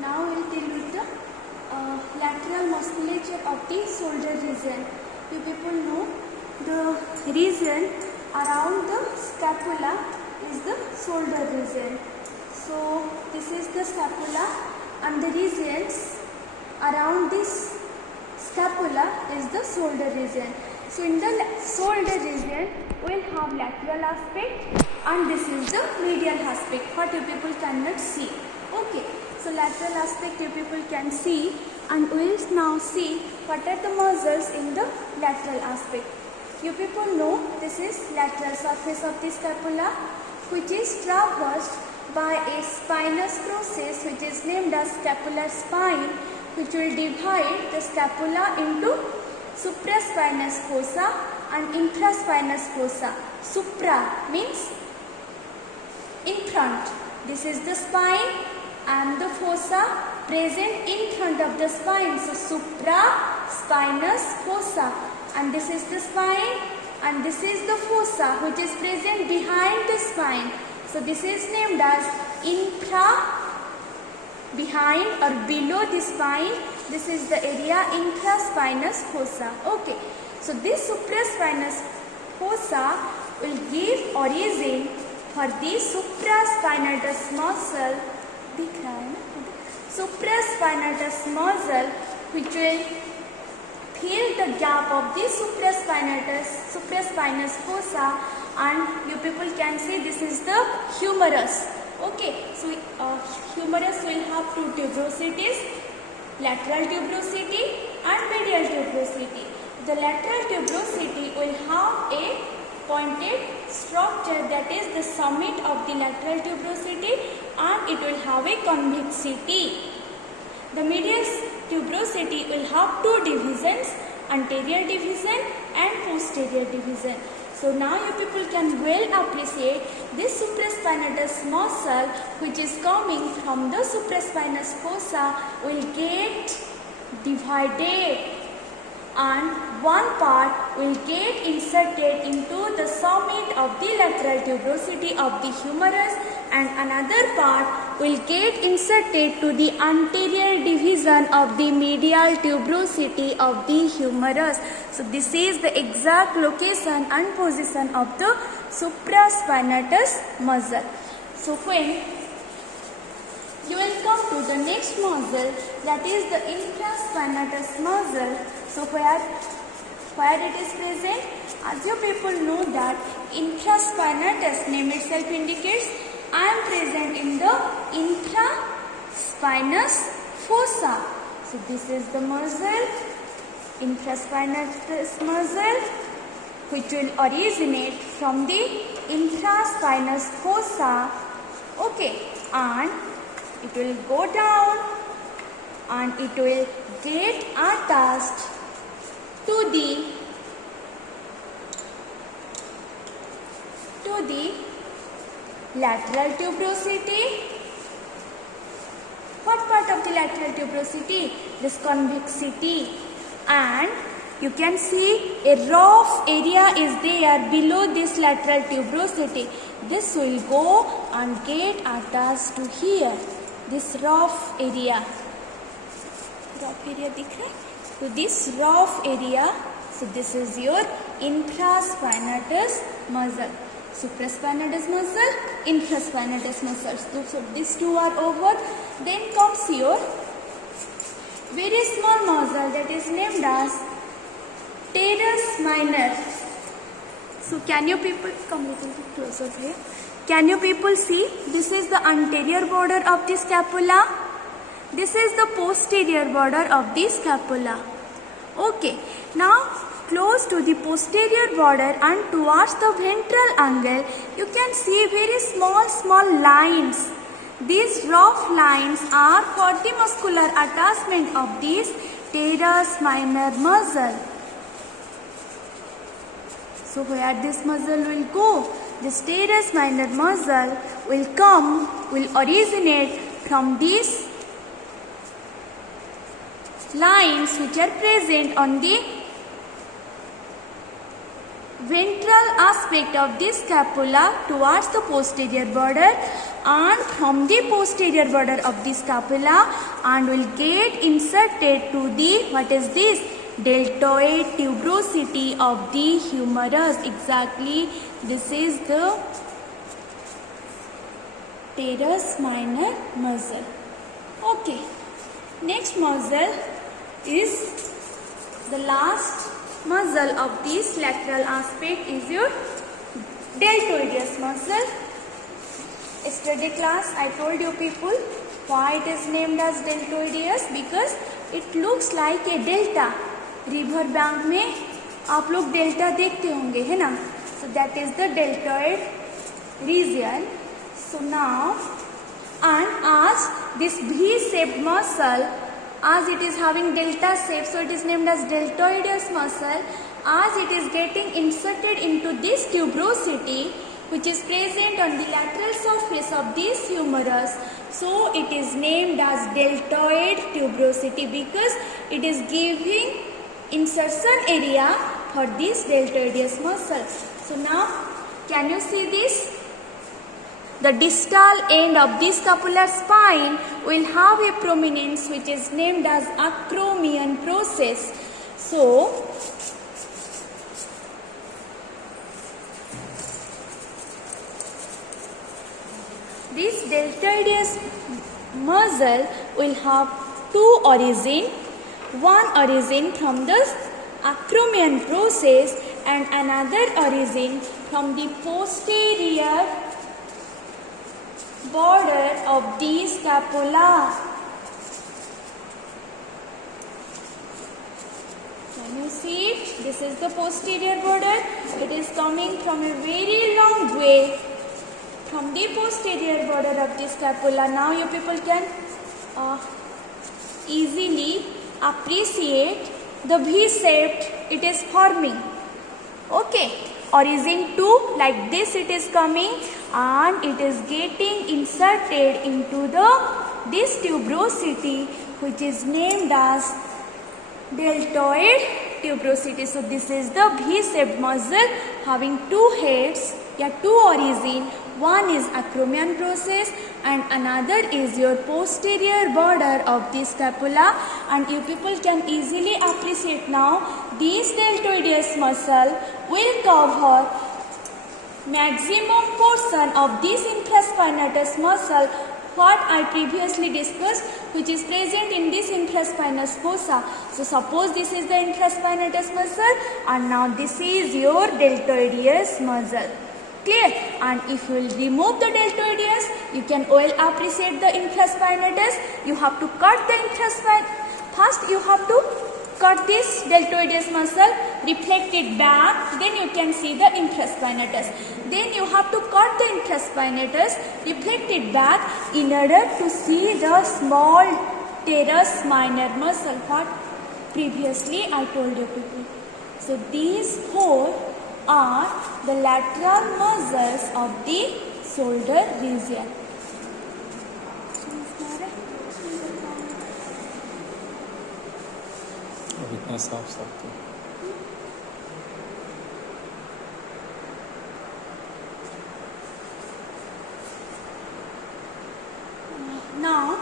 Now we will deal with the lateral musculature of the shoulder region. You people know the region around the scapula is the shoulder region. So this is the scapula and the regions around this scapula is the shoulder region. So in the shoulder region we will have lateral aspect and this is the medial aspect, what you people cannot see. Okay, so lateral aspect you people can see, and we will now see what are the muscles in the lateral aspect. You people know this is lateral surface of the scapula, which is traversed by a spinous process which is named as scapular spine, which will divide the scapula into supraspinous fossa and infraspinous fossa. Supra means in front. This is the spine and the fossa present in front of the spine. So supraspinous fossa, and this is the spine and this is the fossa which is present behind the spine. So this is named as behind or below the spine. This is the area infraspinous fossa. Okay, so this supraspinous fossa will give origin for the supraspinatus muscle. Supraspinatus muscle, which will fill the gap of the supraspinous fossa, and you people can see this is the humerus. Okay, so humerus will have two tuberosities, lateral tuberosity and medial tuberosity. The lateral tuberosity will have a pointed structure, that is the summit of the lateral tuberosity, and it will have a convexity. The medial tuberosity will have two divisions, anterior division and posterior division. So now you people can well appreciate this supraspinatus muscle which is coming from the supraspinous fossa will get divided, and one part will get inserted into the summit of the lateral tuberosity of the humerus, and another part will get inserted to the anterior division of the medial tuberosity of the humerus. So this is the exact location and position of the supraspinatus muscle. So when you will come to the next muscle, that is the infraspinatus muscle. So where it is present? As you people know that infraspinatus name itself indicates I am present in the infraspinous fossa. So this is the muscle, infraspinatus muscle, which will originate from the infraspinous fossa. Okay, and it will go down and it will get attached to the lateral tuberosity. What part of the lateral tuberosity? This convexity. And you can see a rough area is there below this lateral tuberosity. This will go and get attached to here. This rough area. Rough area दिख रहा है? So this rough area. So this is your infraspinatus muscle. Supraspinatus muscle, infraspinatus muscle. So these two are over. Then comes your very small muscle that is named as teres minor. So can you people come a little bit closer here? Can you people see? This is the anterior border of the scapula. This is the posterior border of the scapula. Okay. Now close to the posterior border and towards the ventral angle, you can see very small lines. These rough lines are for the muscular attachment of this teres minor muscle. So where this muscle will go? This teres minor muscle will originate from these lines which are present on the ventral aspect of the scapula towards the posterior border and from the posterior border of the scapula and will get inserted to the, what is this, deltoid tuberosity of the humerus. Exactly, this is the teres minor muscle. Okay, next muscle is the last muscle of this lateral aspect is your deltoideus muscle. Yesterday class I told you people why it is named as deltoideus, because it looks like a delta. River bank में आप लोग delta देखते होंगे, है ना? So that is the deltoid region. So now, and as this V-shaped muscle, as it is having delta shape, so it is named as deltoideus muscle. As it is getting inserted into this tuberosity, which is present on the lateral surface of this humerus, so it is named as deltoid tuberosity because it is giving insertion area for this deltoideus muscle. So now, can you see this? The distal end of this scapular spine will have a prominence which is named as acromion process. So, this deltoideus muscle will have two origins. One origin from the acromion process and another origin from the posterior border of the scapula. Can you see it? This is the posterior border. It is coming from a very long way from the posterior border of the scapula. Now you people can easily appreciate the V-shaped it is forming. Okay, origin 2 like this it is coming and it is getting inserted into this tuberosity which is named as deltoid tuberosity. So this is the V-shaped muscle having two heads, two origin. One is acromion process and another is your posterior border of the scapula, and you people can easily appreciate now this deltoideus muscle will cover maximum portion of this infraspinatus muscle what I previously discussed, which is present in this infraspinous fossa. So suppose this is the infraspinatus muscle and now this is your deltoideus muscle. Clear? And if you will remove the deltoideus, you can well appreciate the infraspinatus. You have to cut the infraspinatus. First you have to cut this deltoideus muscle, reflect it back, then you can see the infraspinatus. Then you have to cut the infraspinatus, reflect it back in order to see the small teres minor muscle what previously I told you people. So these four are the lateral muscles of the shoulder region. अब इतना साफ साफ तो Now